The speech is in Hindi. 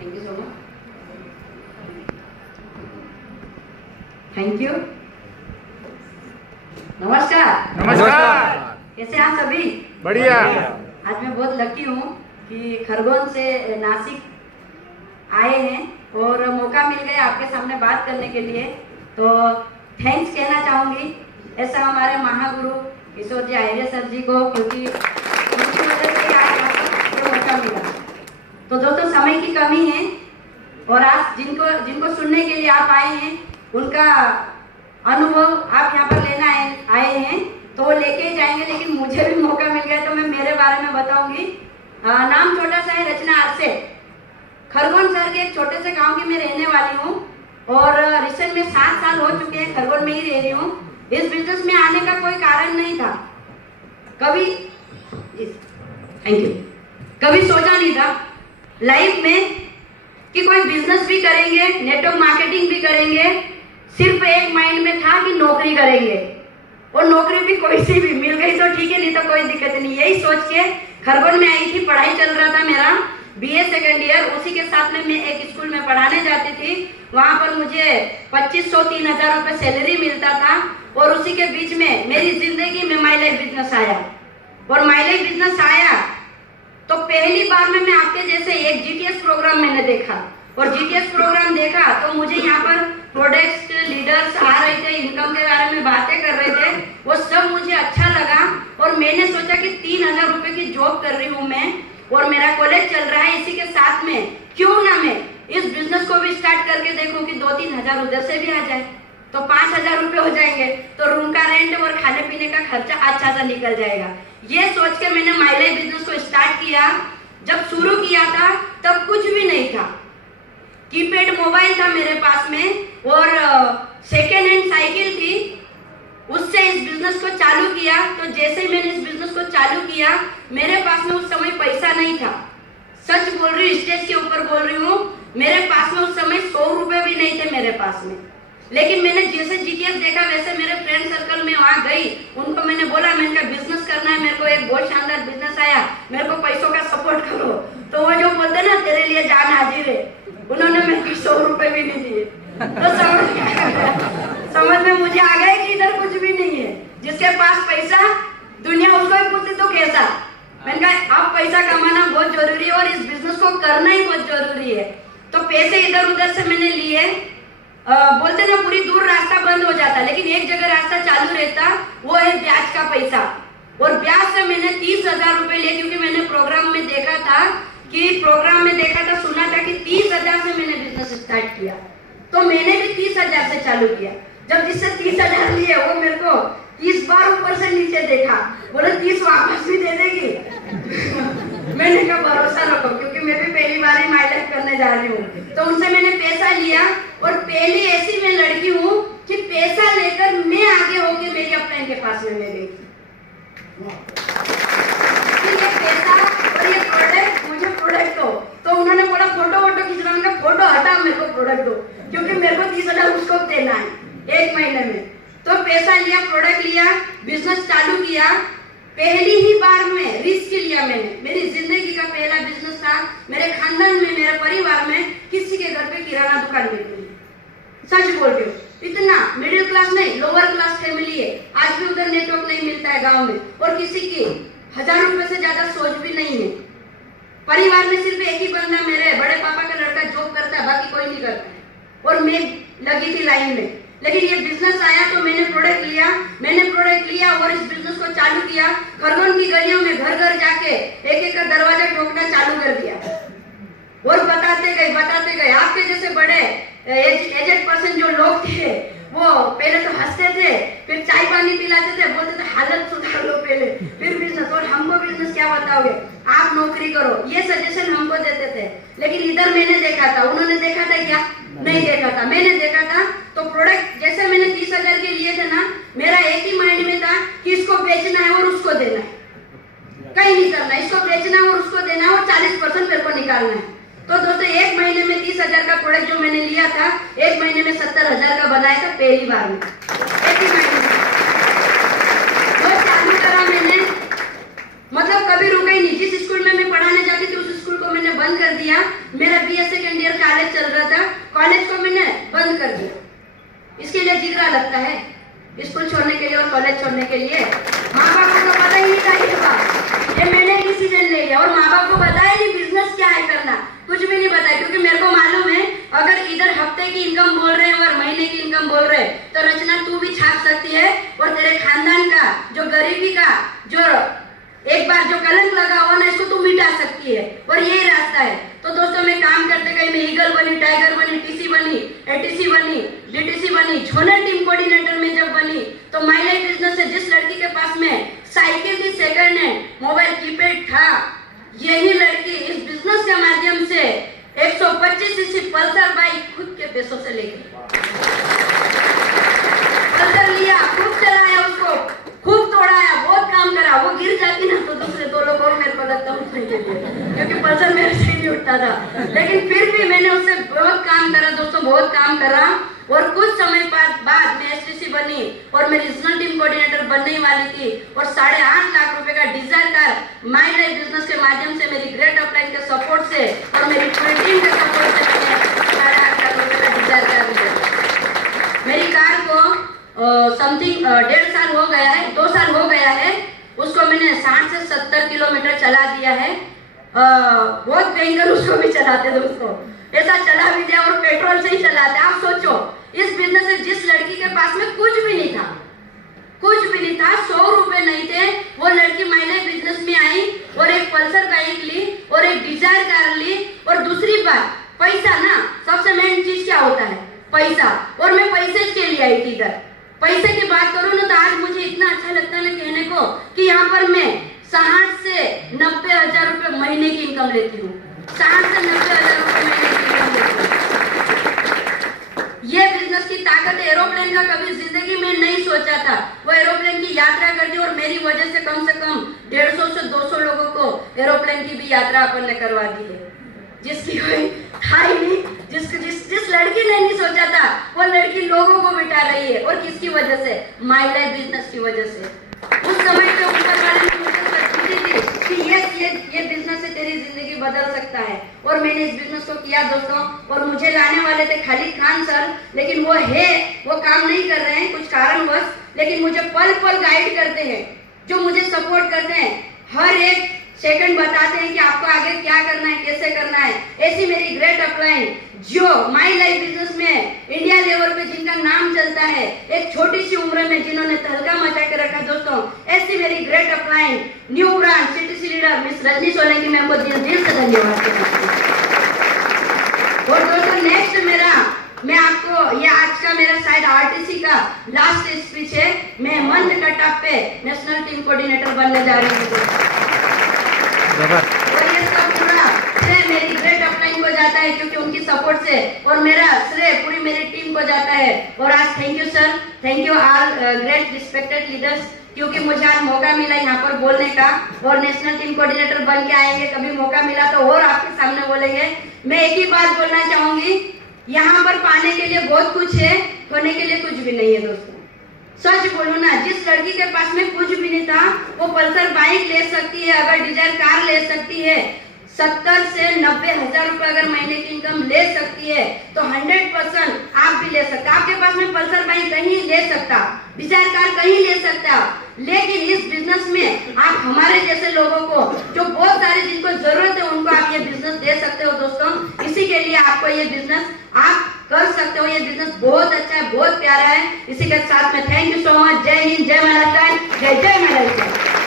Thank you so much. Thank you. नमस्कार। नमस्कार। कैसे हैं आप सभी? बढ़िया। आज मैं बहुत लकी हूँ कि खरगोन से नासिक आए हैं और मौका मिल गया आपके सामने बात करने के लिए, तो थैंक्स कहना चाहूँगी ऐसा हमारे महागुरु किशोर जी आर्य सर जी को, क्योंकि उनकी वजह से आज ये मौका मिला। तो दोस्तों, समय की कमी है और आज जिनको सुनने के लिए आप आए हैं उनका अनुभव आप यहाँ पर लेना आए हैं तो वो लेके ही जाएंगे, लेकिन मुझे भी मौका मिल गया तो मैं मेरे बारे में बताऊंगी। नाम छोटा सा है, रचना आरसे। खरगोन शहर के एक छोटे से गांव की मैं रहने वाली हूँ और रिसेंट में 7 साल हो चुके हैं, खरगोन में ही रह रही हूँ। इस बिजनेस में आने का कोई कारण नहीं था, कभी सोचा नहीं था लाइफ में कि कोई बिजनेस भी करेंगे, नेटवर्क मार्केटिंग भी करेंगे। सिर्फ एक माइंड में था कि नौकरी करेंगे और नौकरी भी कोई सी भी मिल गई तो ठीक है, नहीं तो कोई दिक्कत नहीं। यही सोच के खरगोन में आई थी। पढ़ाई चल रहा था मेरा बीए सेकेंड ईयर, उसी के साथ में मैं एक स्कूल में पढ़ाने जाती थी। वहां पर मुझे 2500-3000 रुपए सैलरी मिलता था और उसी के बीच में मेरी जिंदगी में माई लाइफ बिजनेस आया। और माई लाइफ बिजनेस आया तो पहली बार में मैं आपके जैसे एक जीटीएस प्रोग्राम मैंने देखा और जीटीएस प्रोग्राम देखा तो मुझे यहाँ पर प्रोडक्ट्स लीडर्स आ रहे थे, इनकम के बारे में बातें कर रहे थे, वो सब मुझे अच्छा लगा और मैंने सोचा कि 3000 रुपए की जॉब कर रही हूँ मैं और मेरा कॉलेज चल रहा है, इसी के साथ में क्यों ना मैं इस बिजनेस को भी स्टार्ट करके देखूं कि 2-3 हजार उधर से भी आ जाए तो 5000 रुपए हो जाएंगे, तो रूम का रेंट और खाने पीने का खर्चा अच्छा सा निकल जाएगा। ये सोच के मैंने माई लाइफ बिजनेस को स्टार्ट किया। जब शुरू किया था तब कुछ भी नहीं था, कीपैड मोबाइल था मेरे पास में और सेकेंड हैंड साइकिल थी, उससे इस बिजनेस को चालू किया। तो जैसे ही मैंने इस बिजनेस को चालू किया मेरे पास में उस समय पैसा नहीं था, सच बोल रही हूँ, स्टेज के ऊपर बोल रही हूँ, मेरे पास में उस समय 100 रुपए भी नहीं थे मेरे पास में। लेकिन मैंने जैसे जीटीएस देखा वैसे मेरे फ्रेंड सर्कल में वहां गई, उनको मैंने बोला मैंने बिजनेस करना है, मेरे को एक बहुत शानदार बिजनेस आया, मेरे को पैसों का सपोर्ट करो। तो वो जो बोलते ना तेरे लिए जान हाजिर है, उन्होंने मेरे को 100 रुपए भी नहीं दिए। तो समझ में मुझे आ गया कि इधर कुछ भी नहीं है, जिसके पास पैसा दुनिया उसको ही पूछती तो कैसा। मैंने कहा अब पैसा कमाना बहुत जरूरी है और इस बिजनेस को करना ही बहुत जरूरी है। तो पैसे इधर उधर से मैंने लिए, बोलते ना पूरी दूर रास्ता बंद हो जाता, लेकिन एक जगह रास्ता चालू रहता, वो है ब्याज का पैसा। और ब्याज से मैंने 30,000 रुपए लिए, क्योंकि मैंने प्रोग्राम में देखा था सुना था कि 30,000 से मैंने बिजनेस स्टार्ट किया। तो मैंने भी 30,000 से चालू किया। जब जिससे 30,000 लिए वो मेरे को 30 बार ऊपर से नीचे देखा, बोले 30 वापस भी दे देगी। मैंने कहा भरोसा रखो, क्योंकि मैं भी पहली बार ही माई लाइफ करने जा रही हूँ। तो उनसे मैंने पैसा लिया और पहली ऐसी मैं लड़की हूँ कि पैसा लेकर मैं आगे होके मेरी अपलाइन के पास में मैं गई। ये पैसा और ये प्रोडक्ट, मुझे प्रोडक्ट दो। तो उन्होंने बोला फोटो खींचना, उनका फोटो हटा, मेरे को प्रोडक्ट दो, क्योंकि मेरे को 30,000 उसको देना है 1 महीने में। तो पैसा लिया, प्रोडक्ट लिया, बिजनेस चालू किया। पहली ही बार में रिस्क लिया मैंने, मेरी जिंदगी का पहला बिजनेस था। मेरे खानदान में, मेरे परिवार में किसी के घर पे किराना दुकान नहीं, सच बोल रही हूँ। इतना मिडिल क्लास नहीं, लोअर क्लास फैमिली है। आज भी उधर नेटवर्क नहीं मिलता है गांव में, और किसी की 1000 रुपए से ज्यादा सोच भी नहीं है। परिवार में सिर्फ एक ही बंदा, मेरे बड़े पापा का लड़का जॉब करता है, बाकी कोई नहीं करता है, और मैं लगी थी लाइन में। लेकिन ये बिजनेस आया तो मैंने प्रोडक्ट लिया और इस बिजनेस को चालू किया। खरगोन की गलियों में घर घर जाके एक का दरवाजा ठोकना चालू कर दिया और बताते गए। आपके जैसे बड़े एजेड पर्सन जो लोग थे वो पहले तो हंसते थे, फिर चाय पानी पिलाते थे, बोलते थे हालत सुधार लो पहले, फिर बिजनेस। और हमको बिजनेस क्या बताओगे, आप नौकरी करो, ये सजेशन हमको देते थे। लेकिन इधर मैंने देखा था, उन्होंने देखा था क्या? नहीं देखा था। मैंने देखा था तो प्रोडक्ट जैसे मैंने 30,000 के लिए थे ना, मेरा एक ही माइंड में था कि इसको बेचना है और उसको देना है, कहीं नहीं करना। इसको बेचना है और उसको देना है और 40% मेरे को निकालना है। तो दोस्तों 1 महीने में 30,000 का प्रोडक्ट जो मैंने लिया था, 1 महीने में 70,000 का बनाया था पहली बार में, एक ही महीने में। तो चालू करा मैंने, मतलब कभी रुका ही नहीं। जिस स्कूल में मैं पढ़ाने जाती थी उस स्कूल को मैंने बंद कर दिया। मेरा BA सेकेंड ईयर कॉलेज चल रहा था, कॉलेज को मैंने बंद कर दिया। इसके लिए जिगरा लगता है, स्कूल छोड़ने के लिए और कॉलेज छोड़ने के लिए। माँ बाप को पता ही नहीं था ये बात, ये मैंने डिसीजन ले लिया। और माँ बाप को बताया नहीं बिजनेस क्या है करना, कुछ भी नहीं बताया, क्योंकि मेरे को मालूम है अगर इधर हफ्ते की इनकम बोल रहे हैं और महीने की इनकम बोल रहे हैं तो रचना तू भी छाप सकती है और तेरे खानदान का जो गरीबी का जो एक बार जो कलंक लगा हुआ ना, इसको तू मिटा सकती है। और यही रास्ता है। तो दोस्तों, मैं काम करते गई, मैं ईगल बनी, टाइगर बनी, TC बनी, ATC बनी, DTC बनी, जोनल टीम कोऑर्डिनेटर में जब बनी तो माई लाइफ बिजनेस से जिस लड़की के पास में साइकिल थी सेकंड हैंड, मोबाइल कीपैड था, यही लड़की इस बिजनेस के माध्यम से 125 सीसी पल्सर बाइक खुद के पैसों से ले गई। पल्सर लिया, खूब चलाया, उसको खूब तोड़ाया, बहुत काम करा। वो गिर जाती ना तो दूसरे 2 लोग और मेरे को लगता उठने के लिए, क्योंकि पल्सर मेरे से नहीं उठता था। लेकिन फिर भी मैंने उससे बहुत काम करा दोस्तों, बहुत काम करा। और कुछ समय बाद मैं STC बनी और मैं रीजनल टीम कोऑर्डिनेटर बनने वाली थी। और 8.5 लाख रुपए का Dzire car my life business के माध्यम से, मेरी ग्रेट अपलाइन के सपोर्ट से और मेरी पूरी टीम के सपोर्ट से मैंने 8.5 लाख रुपए का डिजायर कार लिया। मेरी कार को समथिंग 1.5 साल हो गया है, 2 साल हो गया है। उसको मैंने 60 से 70 किलोमीटर चला दिया है। बहुत भयंकर उसको भी चलाते दोस्तों, ऐसा चला भी दिया और पेट्रोल से ही चलाते। आप सोचो, इस बिजनेस से जिस लड़की के पास में कुछ भी नहीं था, कुछ भी नहीं था, 100 रुपए नहीं थे, वो लड़की माई लाइफ बिजनेस में आई और एक पल्सर बाइक ली और एक डिजायर कार ली। और दूसरी बात, पैसा ना, सबसे मेन चीज क्या होता है? पैसा। और मैं पैसे के लिए आई थी इधर। पैसे की बात करूँ ना तो आज मुझे इतना अच्छा लगता है ना कहने को कि यहाँ पर मैं 60 से 90 हजार रुपए महीने की इनकम लेती हूँ। 60 से 90 हजार रुपए महीने की इनकम लेती हूँ। ये बिजनेस की ताकत है। एरोप्लेन का कभी जिंदगी में नहीं सोचा था। वो एरोप्लेन की यात्रा करती और मेरी वजह से कम 150 से 200 लोगों को एरोप्लेन की भी यात्रा अपन ने करवा दी है, जिसकी कोई था ही नहीं। जिस लड़की ने नहीं सोचा था वो लड़की लोगों को बिठा रही है। और किसकी वजह से? माई लाइफ बिजनेस की वजह से। उस समय पे ऊपर वाले ने मुझे सोची थी कि ये बिजनेस से तेरी जिंदगी बदल सकता है। और मैंने इस बिजनेस को किया दोस्तों। और मुझे लाने वाले थे खालिद खान सर, लेकिन वो काम नहीं कर रहे हैं कुछ कारणवश, लेकिन मुझे पल पल गाइड करते हैं, जो मुझे सपोर्ट करते हैं, हर एक सेकंड बताते हैं कि आपको आगे क्या करना है, कैसे करना है। ऐसी मेरी ग्रेट अपलाइन जो माई लाइफ बिजनेस में इंडिया लेवल पे जिनका नाम चलता है, एक छोटी सी उम्र में जिन्होंने तहलका मचा के रखा दोस्तों, ऐसी मेरी great upline new branch CTC leader miss Rajni Solanki ma'am को दिल से धन्यवाद देना। और दोस्तों नेक्स्ट मैं आपको ये आज का मेरा शायद RTC का लास्ट स्पीच है। मैं मंद कटअप पे नेशनल टीम कोऑर्डिनेटर बनने जा रही हूँ। और ये सब पूरा श्रेय मेरी ग्रेट अपलाइन को जाता है, क्योंकि उनकी सपोर्ट से, और मेरा श्रेय पूरी मेरी टीम को जाता है। और आज thank you sir, thank you all great respected leaders, क्योंकि मुझे आज मौका मिला यहाँ पर बोलने का। और नेशनल टीम कोऑर्डिनेटर बन के आएंगे, कभी मौका मिला तो और आपके सामने बोलेंगे। मैं एक ही बात बोलना चाहूंगी, यहाँ पर पाने के लिए बहुत कुछ है, खोने के लिए कुछ भी नहीं है दोस्तों। सच बोलूं ना, जिस लड़की के पास में कुछ भी नहीं था वो पल्सर बाइक ले सकती है, अगर डिजायर कार ले सकती है, 70 से 90 हजार रुपए अगर महीने की इनकम ले सकती है, तो 100% आप भी ले सकते। आपके पास में पल्सर बाइक कहीं ले सकता, डिजायर कार कहीं ले सकता, लेकिन इस बिजनेस में आप हमारे जैसे लोगों को, जो बहुत सारे जिनको जरूरत है, उनको आप ये बिजनेस दे सकते हो दोस्तों। इसी के लिए आपको ये बिजनेस आप कर सकते हो। ये बिजनेस बहुत अच्छा है, बहुत प्यारा है। इसी के साथ में थैंक यू सो मच। जय हिंद, जय महाराष्ट्र, जय जय महाराष्ट्र।